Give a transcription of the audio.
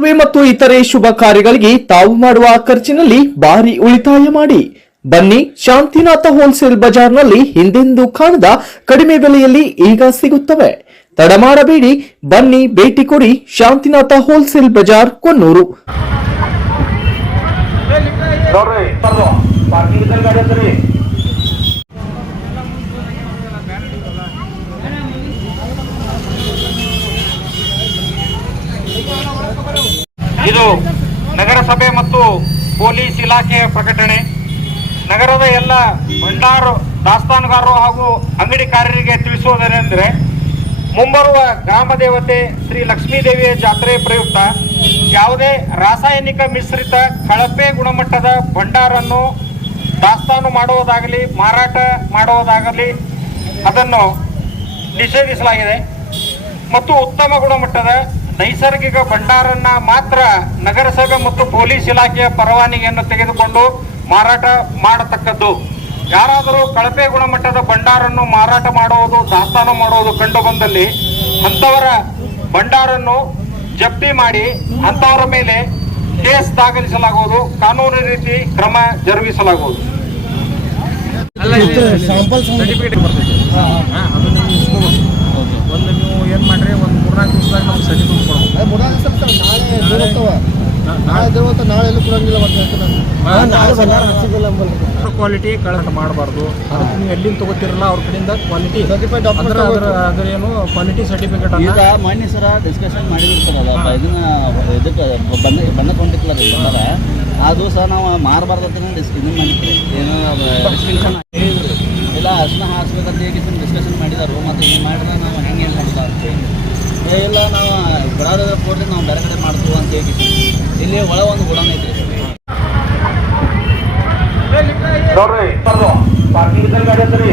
ಮದುವೆ ಮತ್ತು ಇತರೆ ಶುಭ ಕಾರ್ಯಗಳಿಗೆ ತಾವು ಮಾಡುವ ಖರ್ಚಿನಲ್ಲಿ ಭಾರಿ ಉಳಿತಾಯ ಮಾಡಿ. ಬನ್ನಿ ಶಾಂತಿನಾಥ ಹೋಲ್ಸೇಲ್ ಬಜಾರ್ನಲ್ಲಿ ಹಿಂದೆಂದೂ ಕಾಣದ ಕಡಿಮೆ ಬೆಲೆಯಲ್ಲಿ ಈಗ ಸಿಗುತ್ತವೆ. ತಡ ಮಾಡಬೇಡಿ. ಬನ್ನಿ ಭೇಟಿ ಕೊಡಿ ಶಾಂತಿನಾಥ ಹೋಲ್ಸೇಲ್ ಬಜಾರ್ ಕೊನ್ನೂರು ನೋಡ್ರಿ ಬರ್ದು ಪಾರ್ಕಿಂಗ್ ಇದ್ದಲ್ಲಿ ಗಾಡಿ ಹತ್ತಿರಿ ಇದು ನಗರಸಭೆ ಮತ್ತು ಪೊಲೀಸ್ ಇಲಾಖೆಯ ಪ್ರಕಟಣೆ. ನಗರದ ಎಲ್ಲ ಭಂಡಾರು, ದಾಸ್ತಾನುಗಾರರು ಹಾಗೂ ಅಂಗಡಿಕಾರರಿಗೆ ತಿಳಿಸುವುದೇನೆಂದರೆ, ಮುಂಬರುವ ಗ್ರಾಮ ದೇವತೆ ಶ್ರೀ ಲಕ್ಷ್ಮೀದೇವಿಯ ಜಾತ್ರೆ ಪ್ರಯುಕ್ತ ಯಾವುದೇ ರಾಸಾಯನಿಕ ಮಿಶ್ರಿತ ಕಳಪೆ ಗುಣಮಟ್ಟದ ಭಂಡಾರನ್ನು ದಾಸ್ತಾನು ಮಾಡುವುದಾಗಲಿ, ಮಾರಾಟ ಮಾಡುವುದಾಗಲಿ ಅದನ್ನು ನಿಷೇಧಿಸಲಾಗಿದೆ. ಮತ್ತು ಉತ್ತಮ ಗುಣಮಟ್ಟದ ನೈಸರ್ಗಿಕ ಭಂಡಾರನ್ನ ಮಾತ್ರ ನಗರಸಭೆ ಮತ್ತು ಪೊಲೀಸ್ ಇಲಾಖೆಯ ಪರವಾನಗಿಯನ್ನು ತೆಗೆದುಕೊಂಡು ಮಾರಾಟ ಮಾಡತಕ್ಕದ್ದು. ಯಾರಾದರೂ ಕಳಪೆ ಗುಣಮಟ್ಟದ ಭಂಡಾರನ್ನು ಮಾರಾಟ ಮಾಡುವುದು ದಾಸ್ತಾನು ಮಾಡುವುದು ಕಂಡು ಬಂದಲ್ಲಿ ಅಂಥವರ ಭಂಡಾರನ್ನು ಜಪ್ತಿ ಮಾಡಿ ಅಂಥವರ ಮೇಲೆ ಕೇಸ್ ದಾಖಲಿಸಲಾಗುವುದು ಕಾನೂನು ರೀತಿ ಕ್ರಮ ಜರುಗಿಸಲಾಗುವುದು. ಸರ್ಟಿಫಿಕೇಟ್ ಕ್ವಾಲಿಟಿ ಕಳಕ ಮಾಡಬಾರ್ದು. ಅದಕ್ಕೆ ನೀವು ಎಲ್ಲಿಂದ ತಗೋತಿರಲ್ಲ ಅವ್ರ ಕಡೆಯಿಂದ ಕ್ವಾಲಿಟಿ ಸರ್ಟಿಫೈಡ್ ಅದ್ರ document ಅದ್ರ ಅದ್ರ ಏನು ಕ್ವಾಲಿಟಿ ಸರ್ಟಿಫಿಕೇಟ್ ಈಗ ಮಾನ್ಯ ಸರ ಡಿಸ್ಕಷನ್ ಮಾಡಿದ್ರು ಇದನ್ನ ಇದಕ್ಕೆ ಬಣ್ಣ ಅದು ಸಹ ನಾವು ಮಾರಬಾರ್ದು ಅಂತ ಇದನ್ನ ಮಾಡಿದ್ರಿ ಏನು ಇಲ್ಲ ಅರ್ಶನ ಹಾಸ್ಬೇಕಂತ ಹೇಗೆ ಡಿಸ್ಕಷನ್ ಮಾಡಿದಾರು. ಮತ್ತೆ ಏನು ಮಾಡಿದ್ರೆ ನಾವು ಹೆಂಗೆ ಹೇಳಿ ಇಲ್ಲ ನಾವು ಬಿಡಾದ ಕೊಡ್ರಿ ನಾವು ಬೇರೆ ಕಡೆ ಮಾಡ್ತೀವಿ ಅಂತ ಹೇಳಿ ಇಲ್ಲಿ ಒಳ ಒಂದು ಗುಡಾನ ಐತ್ರಿ ನೋಡ್ರಿ ಪಾರ್ಕಿಂಗ್ ಗಾಡಿ ಹತ್ತಿರಿ